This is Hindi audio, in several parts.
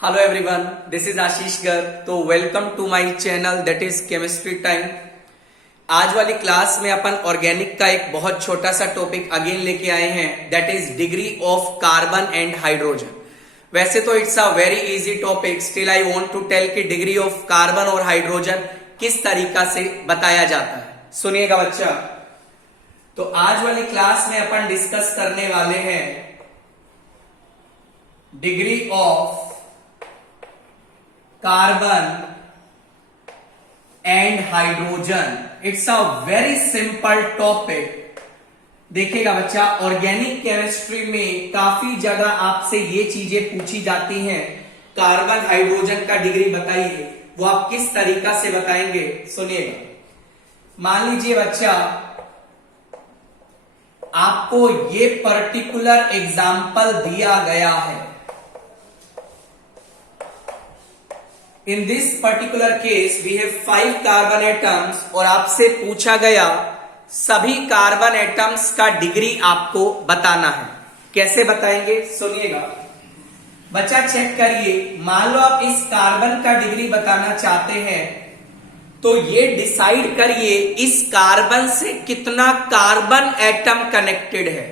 Hello everyone, this is Ashish Garg. तो welcome to my channel that is chemistry time. आज वाली क्लास में अपन ऑर्गेनिक का एक बहुत छोटा सा टॉपिक अगेन लेके आए हैं, that is degree of carbon and hydrogen. वैसे तो it's a very easy topic, still I want to tell कि डिग्री ऑफ कार्बन और हाइड्रोजन किस तरीका से बताया जाता है। सुनिएगा बच्चा, तो आज वाली क्लास में अपन डिस्कस करने वाले हैं degree of carbon and hydrogen. It's a very simple topic. देखिएगा बच्चा, ऑर्गेनिक केमिस्ट्री में काफी जगह आपसे ये चीजें पूछी जाती हैं, कार्बन हाइड्रोजन का डिग्री बताइए। वो आप किस तरीका से बताएंगे, सुनिएगा। मान लीजिए बच्चा, आपको ये पर्टिकुलर एग्जाम्पल दिया गया है। In this particular case we have 5 carbon atoms और आपसे पूछा गया सभी कार्बन एटम्स का डिग्री आपको बताना है। कैसे बताएंगे, सुनिएगा बच्चा, चेक करिए। मान लो आप इस कार्बन का डिग्री बताना चाहते हैं, तो ये डिसाइड करिए इस कार्बन से कितना कार्बन एटम कनेक्टेड है।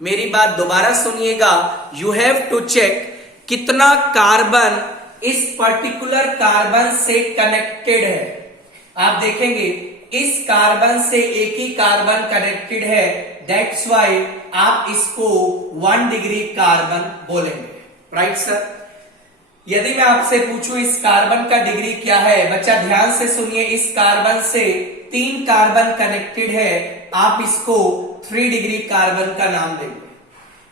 मेरी बात दोबारा सुनिएगा, यू हैव टू चेक कितना कार्बन इस पर्टिकुलर कार्बन से कनेक्टेड है। आप देखेंगे इस कार्बन से एक ही कार्बन कनेक्टेड है, दैट्स वाई आप इसको 1 डिग्री कार्बन बोलेंगे, राइट सर। यदि मैं आपसे पूछूं इस कार्बन का डिग्री क्या है, बच्चा ध्यान से सुनिए, इस कार्बन से 3 कार्बन कनेक्टेड है, आप इसको 3 डिग्री कार्बन का नाम देंगे।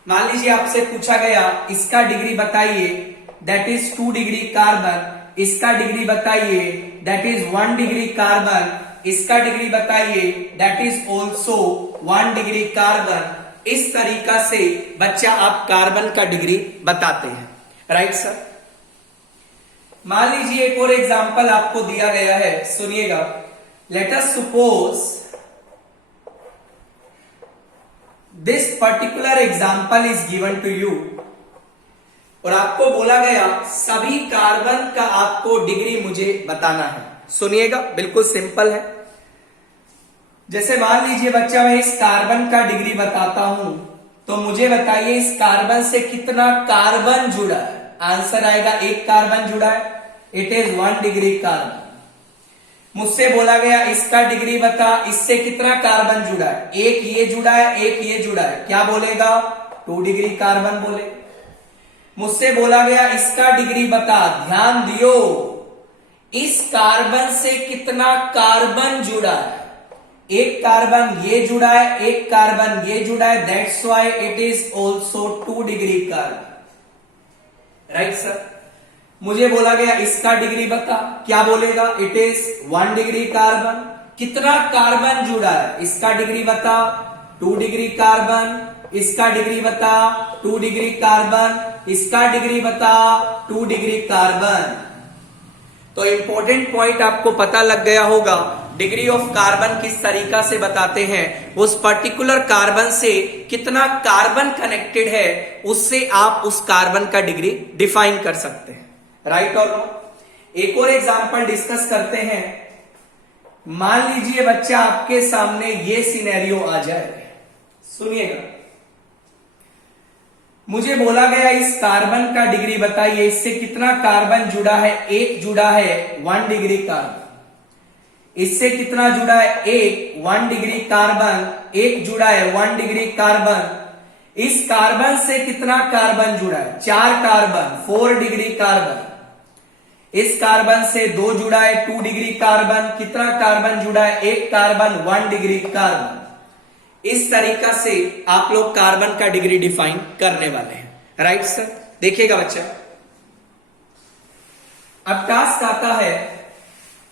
मान लीजिए आपसे पूछा गया इसका डिग्री बताइए, दैट इज 2 डिग्री कार्बन। इसका डिग्री बताइए, दैट इज 1 डिग्री कार्बन। इसका डिग्री बताइए, that is also 1 degree carbon. इस तरीका से बच्चा आप कार्बन का डिग्री बताते हैं, राइट सर। मान लीजिए एक और एग्जांपल आपको दिया गया है, सुनिएगा। Let us suppose this particular example is given to you और आपको बोला गया सभी कार्बन का आपको डिग्री मुझे बताना है। सुनिएगा, बिल्कुल सिंपल है। जैसे मान लीजिए बच्चा, मैं इस कार्बन का डिग्री बताता हूं, तो मुझे बताइए इस कार्बन से कितना कार्बन जुड़ा है। आंसर आएगा 1 कार्बन जुड़ा है, इट इज 1 डिग्री कार्बन। मुझसे बोला गया इसका डिग्री बता, इससे कितना कार्बन जुड़ा है। एक ये जुड़ा है, एक ये जुड़ा है, क्या बोलेगा, 2 डिग्री कार्बन बोले। मुझसे बोला गया इसका डिग्री बता, ध्यान दियो इस कार्बन से कितना कार्बन जुड़ा है। एक कार्बन ये जुड़ा है, एक कार्बन ये जुड़ा है, that's why it is also 2 degree carbon, right sir. मुझे बोला गया इसका डिग्री बता, क्या बोलेगा, इट इज 1 डिग्री कार्बन। कितना कार्बन जुड़ा है, इसका डिग्री बता, 2 डिग्री कार्बन। इसका डिग्री बता, 2 डिग्री कार्बन। इसका डिग्री बता, 2 डिग्री कार्बन। तो इंपॉर्टेंट पॉइंट आपको पता लग गया होगा, डिग्री ऑफ कार्बन किस तरीका से बताते हैं। उस पर्टिकुलर कार्बन से कितना कार्बन कनेक्टेड है, उससे आप उस कार्बन का डिग्री डिफाइन कर सकते हैं, राइट और नो। एक और एग्जांपल डिस्कस करते हैं। मान लीजिए बच्चा आपके सामने ये सिनेरियो आ जाए, सुनिएगा। मुझे बोला गया इस कार्बन का डिग्री बताइए, इससे कितना कार्बन जुड़ा है। एक जुड़ा है 1 डिग्री कार्बन। इससे कितना जुड़ा है, 1 डिग्री कार्बन। एक जुड़ा है 1 डिग्री कार्बन। इस कार्बन से कितना कार्बन जुड़ा है, 4 कार्बन, 4 डिग्री कार्बन। इस कार्बन से 2 जुड़ा है, 2 डिग्री कार्बन। कितना कार्बन जुड़ा है, 1 कार्बन, 1 डिग्री कार्बन। इस तरीका से आप लोग कार्बन का डिग्री डिफाइन करने वाले हैं, राइट सर। देखिएगा बच्चा, अब टास्क आता है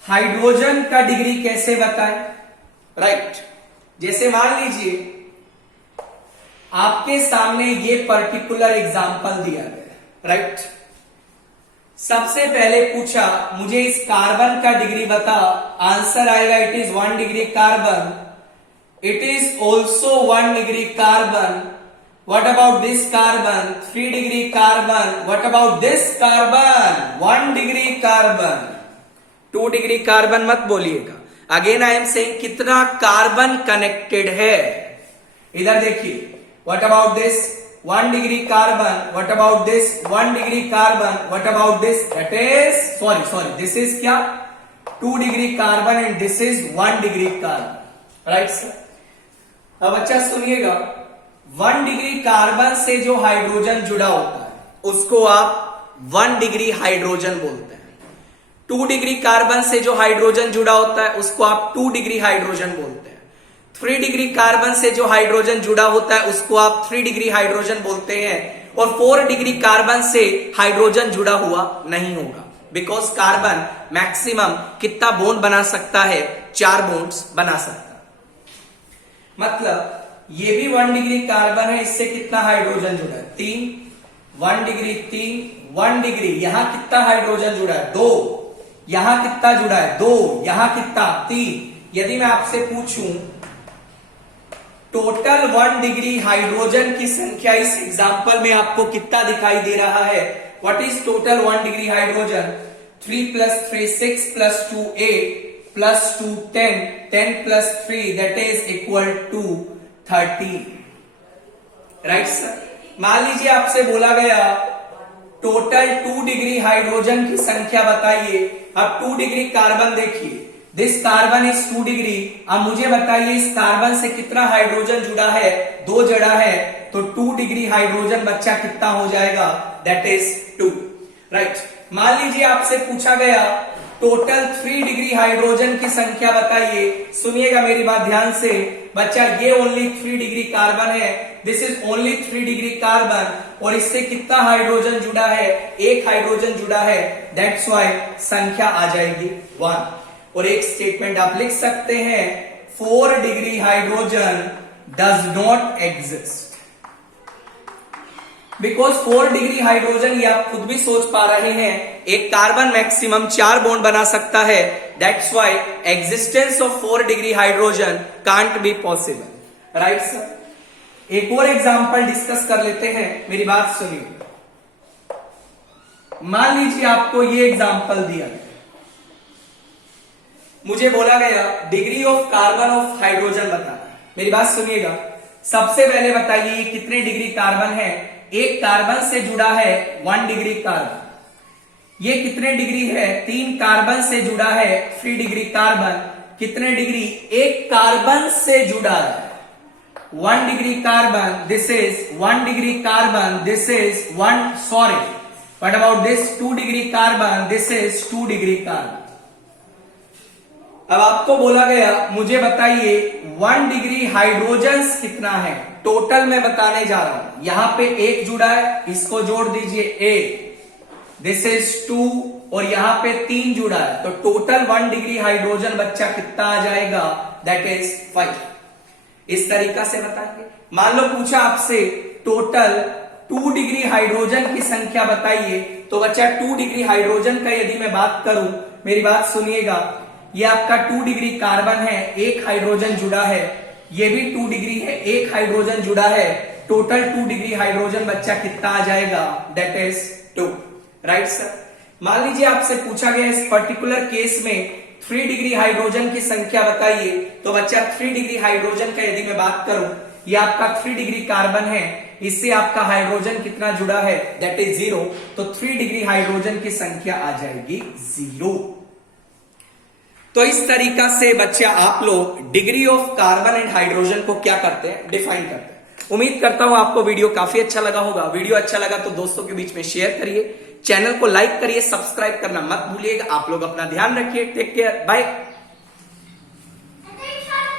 हाइड्रोजन का डिग्री कैसे बताएं, राइट। जैसे मान लीजिए आपके सामने ये पर्टिकुलर एग्जांपल दिया गया, राइट। सबसे पहले पूछा मुझे इस कार्बन का डिग्री बता, आंसर आएगा it is 1 degree carbon. It is also 1 degree carbon. What about this carbon? 3 degree carbon. What about this carbon? 1 degree carbon. 2 degree carbon मत बोलिएगा. Again I am saying कितना कार्बन कनेक्टेड है. इधर देखिए. What about this? 1 degree carbon. What about this? 1 degree carbon. What about this? That is sorry. This is क्या? 2 degree carbon and this is 1 degree carbon. Right sir? अब अच्छा सुनिएगा. 1 डिग्री कार्बन से जो हाइड्रोजन जुड़ा होता है उसको आप 1 डिग्री हाइड्रोजन बोलते हैं. 2 डिग्री कार्बन से जो हाइड्रोजन जुड़ा होता है उसको आप 2 डिग्री हाइड्रोजन बोलते हैं. 3 डिग्री कार्बन से जो हाइड्रोजन जुड़ा होता है उसको आप 3 डिग्री हाइड्रोजन बोलते हैं. और 4 डिग्री कार्बन से हाइड्रोजन जुड़ा हुआ नहीं होगा, बिकॉज कार्बन मैक्सिमम कितना बॉन्ड बना सकता है? 4 बॉन्ड्स बना सकता है. मतलब ये भी 1 डिग्री कार्बन है, इससे कितना हाइड्रोजन जुड़ा है? 3. 1 डिग्री 3. 1 डिग्री यहां कितना हाइड्रोजन जुड़ा है? 2. यहां कितना जुड़ा है? 2. यहां कितना? 3. यदि मैं आपसे पूछूं टोटल 1 डिग्री हाइड्रोजन की संख्या इस एग्जांपल में आपको कितना दिखाई दे रहा है? What is total 1 degree hydrogen? 3 + 3 6 + 2 8 + 2 10 10 + 3 that is equal to 30. Right sir. मान लीजिए आपसे बोला गया टोटल 2 डिग्री हाइड्रोजन की संख्या बताइए. अब 2 डिग्री कार्बन देखिए, दिस कार्बन इज 2 डिग्री. अब मुझे बताइए इस कार्बन से कितना हाइड्रोजन जुड़ा है? 2 जुड़ा है. तो 2 डिग्री हाइड्रोजन बच्चा कितना हो जाएगा? That is 2. राइट. मान लीजिए आपसे पूछा गया टोटल 3 डिग्री हाइड्रोजन की संख्या बताइए. सुनिएगा मेरी बात ध्यान से बच्चा, ये ओनली 3 डिग्री कार्बन है. This is only 3 degree carbon. और इससे कितना हाइड्रोजन जुड़ा है? 1 हाइड्रोजन जुड़ा है. दैट्स व्हाई संख्या आ जाएगी 1. और एक स्टेटमेंट आप लिख सकते हैं, 4 degree hydrogen does not exist. Because 4 degree hydrogen, ये आप खुद भी सोच पा रहे हैं, एक कार्बन मैक्सिमम 4 बॉन्ड बना सकता है. That's why existence of 4 degree hydrogen can't be possible. Right sir. एक और एग्जांपल डिस्कस कर लेते हैं. मेरी बात सुनिए. मान लीजिए आपको ये एग्जांपल दिया गया, मुझे बोला गया degree of carbon of hydrogen बताना. मेरी बात सुनिएगा. सबसे पहले बताइए ये कितने डिग्री कार्बन है? एक कार्बन से जुड़ा है 1 डिग्री कार्बन. ये कितने डिग्री है? 3 कार्बन से जुड़ा है 3 डिग्री कार्बन. कितने डिग्री? एक कार्बन से जुड़ा है 1 degree carbon. This is 1 degree carbon. This is 1 sorry. What about this? 2 degree carbon. This is 2 degree carbon. अब आपको बोला गया मुझे बताइए 1 डिग्री हाइड्रोजन कितना है? टोटल मैं बताने जा रहा हूं. यहां पे 1 जुड़ा है, इसको जोड़ दीजिए 1. This is 2. और यहां पे 3 जुड़ा है, तो टोटल 1 डिग्री हाइड्रोजन बच्चा कितना आ जाएगा? That is 5. इस तरीका से बताएंगे. मान लो पूछा आपसे टोटल 2 डिग्री हाइड्रोजन की संख्या बताइए, तो बच्चा 2 डिग्री हाइड्रोजन का यदि मैं बात करूं, मेरी बात सुनिएगा, ये आपका 2 डिग्री कार्बन है, 1 हाइड्रोजन जुड़ा है. ये भी 2 डिग्री है, 1 हाइड्रोजन जुड़ा है. टोटल 2 डिग्री हाइड्रोजन बच्चा कितना आ जाएगा? That is 2. Right sir. मान लीजिए आपसे पूछा गया इस पर्टिकुलर केस में 3 डिग्री हाइड्रोजन की संख्या बताइए, तो बच्चा 3 डिग्री हाइड्रोजन का यदि मैं बात करूं, ये आपका 3 डिग्री कार्बन है, इससे आपका हाइड्रोजन कितना जुड़ा है? That is 0. तो 3 डिग्री हाइड्रोजन की संख्या आ जाएगी 0. तो इस तरीका से बच्चा आप लोग degree of carbon and hydrogen को क्या करते हैं? डिफाइन करते हैं. उम्मीद करता हूं आपको वीडियो काफी अच्छा लगा होगा. वीडियो अच्छा लगा तो दोस्तों के बीच में शेयर करिए, चैनल को लाइक करिए, सब्सक्राइब करना मत भूलिएगा. आप लोग अपना ध्यान रखिए. Take care. बाय.